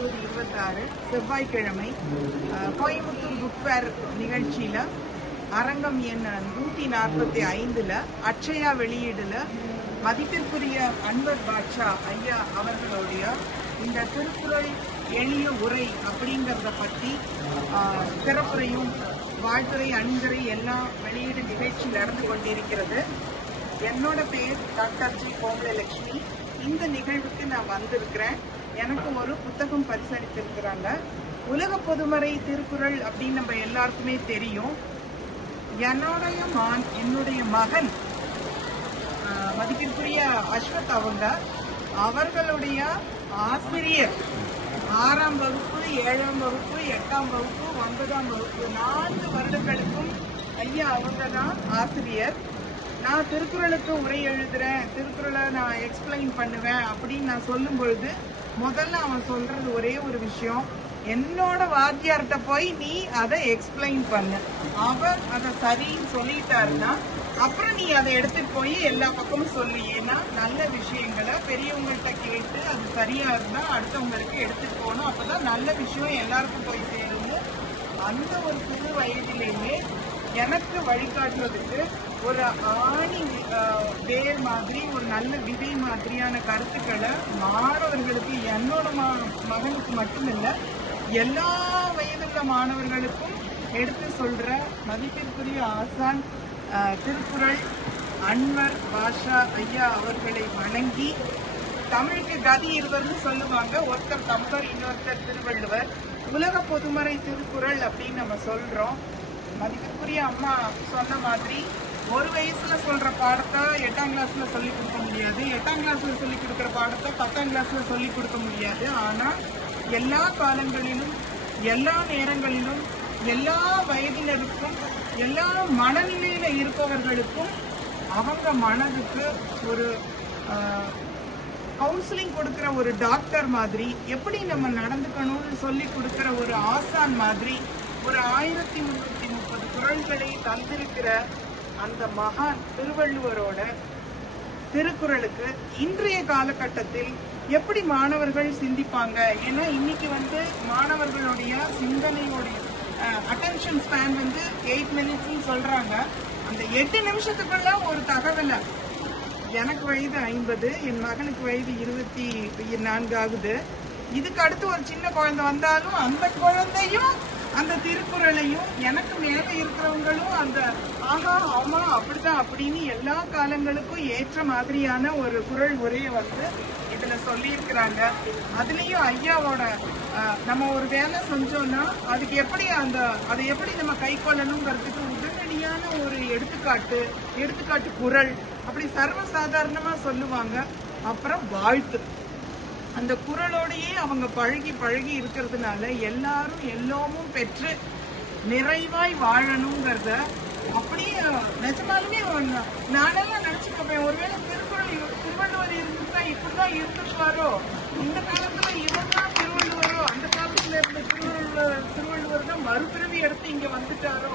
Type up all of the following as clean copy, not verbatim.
2026 செவ்வாய்க்கிழமை Coimbatore book fair நிகழ்ச்சியில அரங்கம் எண் 145ல அட்சயா வெளியீடுல மதிப்பிற்குரிய அன்வர் பாட்ஷா ஐயா அவர்களுடைய இந்த திருக்குறள் எளிய உரை அப்படிங்கிறத பற்றி சிறப்புரையும் வாழ்த்துறை அணிந்துரை எல்லாம் வெளியீடு நிகழ்ச்சி நடந்து கொண்டிருக்கிறது. என்னோட பேர் டாக்டர் ஜி கோமலலட்சுமி. இந்த நிகழ்வுக்கு நான் வந்திருக்கிறேன். எனக்கு ஒரு புத்தகம் பரிசளித்திருக்கிறாங்க. உலக பொதுமறை திருக்குறள் அப்படின்னு நம்ம எல்லாருக்குமே தெரியும். என்னுடைய மகன் மதிப்பிற்குரிய அஸ்வத் அவர்களுடைய ஆசிரியர் 6ஆம் வகுப்பு, 7ஆம் வகுப்பு, 8ஆம் வகுப்பு, 9ஆம் வகுப்பு 4 வருடங்களுக்கும் ஐயா அவங்க தான் ஆசிரியர். நான் திருக்குறளுக்கு உரை எழுதுறேன், திருக்குறளை நான் எக்ஸ்பிளைன் பண்ணுவேன் அப்படின்னு நான் சொல்லும் பொழுது முதல்ல அவன் சொல்றது ஒரே ஒரு விஷயம், என்னோட வாத்தியார்கிட்ட போய் நீ அதை எக்ஸ்பிளைன் பண்ணு. அவர் அதை சரின்னு சொல்லிட்டாருன்னா அப்புறம் நீ அதை எடுத்துட்டு போய் எல்லா பக்கமும் சொல்லு. ஏன்னா நல்ல விஷயங்களை பெரியவங்கள்ட்ட கேட்டு அது சரியா இருந்தா அடுத்தவங்களுக்கு எடுத்துட்டு போகணும். அப்பதான் நல்ல விஷயம் எல்லாருக்கும் போய் சேரும்னு அந்த ஒரு சிறு வயதிலேயே எனக்கு வழிகாட்டுவதற்கு ஒரு ஆணி வேர் மாதிரி ஒரு நல்ல விதை மாதிரியான கருத்துக்களை மாணவர்களுக்கு, என்னோட மகனுக்கு மட்டுமில்லை எல்லா வயதுள்ள மாணவர்களுக்கும் எடுத்து சொல்ற மதிப்பிற்குரிய ஆசான் திருக்குறள் அன்வர் பாட்ஷா ஐயா அவர்களை வணங்கி, தமிழுக்கு கதி இருவர்னு சொல்லுவாங்க, ஒருத்தர் கம்பர், இன்னொருத்தர் திருவள்ளுவர். உலக பொதுமறை திருக்குறள் அப்படின்னு நம்ம சொல்றோம். மதிப்பிற்குரிய அம்மா சொன்ன மாதிரி ஒரு வயசுல சொல்ற பாடத்தை 8ஆம் கிளாஸ்ல சொல்லி கொடுக்க முடியாது, 8ஆம் கிளாஸ்ல சொல்லி கொடுக்குற பாடத்தை 10ஆம் கிளாஸ்ல சொல்லி கொடுக்க முடியாது. ஆனா எல்லா காலங்களிலும், எல்லா நேரங்களிலும், எல்லா வயதினருக்கும், எல்லா மனநிலையில இருப்பவர்களுக்கும் அவங்க மனதுக்கு ஒரு கவுன்சிலிங் கொடுக்கிற ஒரு டாக்டர் மாதிரி, எப்படி நம்ம நடந்துக்கணும்னு சொல்லி கொடுக்கிற ஒரு ஆசான் மாதிரி, ஒரு 1330 குறள்களை தந்திருக்கிற அந்த மகான் திருவள்ளுவரோட திருக்குறளுக்கு இன்றைய காலகட்டத்தில் எப்படி மாணவர்கள் சிந்திப்பாங்க? ஏன்னா இன்னைக்கு மாணவர்களுடைய சிந்தனையோடைய அட்டென்ஷன் ஸ்பேன் 8 மினிட்ஸ்ன்னு சொல்றாங்க. அந்த 8 நிமிஷத்துக்குள்ள ஒரு தகவலை, எனக்கு வயது 50, என் மகனுக்கு வயது 24 ஆகுது. இதுக்கு அடுத்து ஒரு சின்ன குழந்தை வந்தாலும் அந்த குழந்தையும் அந்த திருக்குறளையும், எனக்கு மேல இருக்கிறவங்களும் அந்த ஆஹா ஆமா அப்படிதான் அப்படின்னு எல்லா காலங்களுக்கும் ஏற்ற மாதிரியான ஒரு குறள் உரையை இதுல சொல்லி இருக்கிறாங்க. அதுலயும் ஐயாவோட நம்ம ஒரு வேலை செஞ்சோம்னா அதுக்கு எப்படி அதை எப்படி நம்ம கை கொள்ளணுங்கிறதுக்கு உடனடியான ஒரு எடுத்துக்காட்டு குறள் அப்படி சர்வசாதாரணமா சொல்லுவாங்க. அப்புறம் வாழ்த்து, அந்த குறளோடையே அவங்க பழகி இருக்கிறதுனால எல்லாரும் எல்லாமும் பெற்று நிறைவாய் வாழணுங்கிறத அப்படியே நிஜமாலுமே நானெல்லாம் நினைச்சுக்கப்பேன். ஒருவேளை திருவள்ளுவர் இருந்துட்டா இப்படிதான் இருந்துருப்பாரோ, இந்த காலத்துல இவர் தான் திருவள்ளுவரோ, அந்த காலத்துல இருந்த திருவள்ளுவர் தான் மறுபிறவி எடுத்து இங்க வந்துட்டாரோ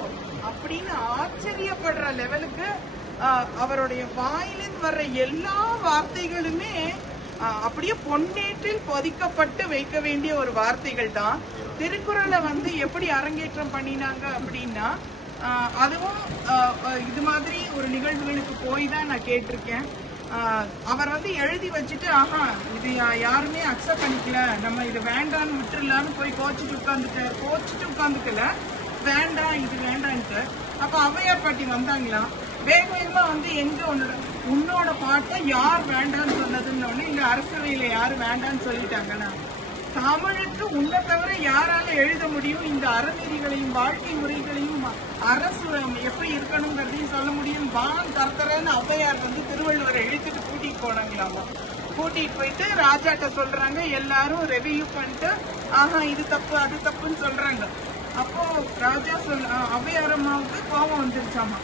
அப்படின்னு ஆச்சரியப்படுற லெவலுக்கு அவருடைய வாயிலிருந்து வர்ற எல்லா வார்த்தைகளுமே அப்படியே பொன்னேற்றில் பொதிக்கப்பட்டு வைக்க வேண்டிய ஒரு வார்த்தைகள் தான். திருக்குறளை எப்படி அரங்கேற்றம் பண்ணினாங்க அப்படின்னா, அதுவும் இது மாதிரி ஒரு நிகழ்வுகளுக்கு போய் தான் நான் கேட்டிருக்கேன். அவர் எழுதி வச்சுட்டு ஆஹா இது யாருமே அக்செப்ட் பண்ணிக்கல, நம்ம இது வேண்டான்னு விட்டுறலான்னு போய் கோச்சிட்டு உட்காந்துக்கல, வேண்டாம் இது வேண்டான்ட்டு. அப்ப ஔவையார் பாட்டி வந்தாங்களாம், வேக வேகமா எங்க உன்னோட பாட்டை யார் வேண்டான்னு சொன்னதுன்னு இங்க அரசவையில யாரு வேண்டான்னு சொல்லிட்டாங்கன்னா, தமிழுக்கு உன்னை தவிர யாரால எழுத முடியும்? இந்த அறநெறிகளையும் வாழ்க்கை முறைகளையும் அரசு எப்படி இருக்கணுங்கிறதையும் சொல்ல முடியும். தரத்தரன்னு ஔவையார் திருவள்ளுவரை எழுதிட்டு கூட்டிட்டு போனாங்களாமா. கூட்டிட்டு போயிட்டு ராஜாட்ட சொல்றாங்க, எல்லாரும் ரெவியூ பண்ணிட்டு ஆஹா இது தப்பு அது தப்புன்னு சொல்றாங்க. அப்போ ராஜா ஔவையார் அம்மாவுக்கு கோபம் வந்துருச்சாமா.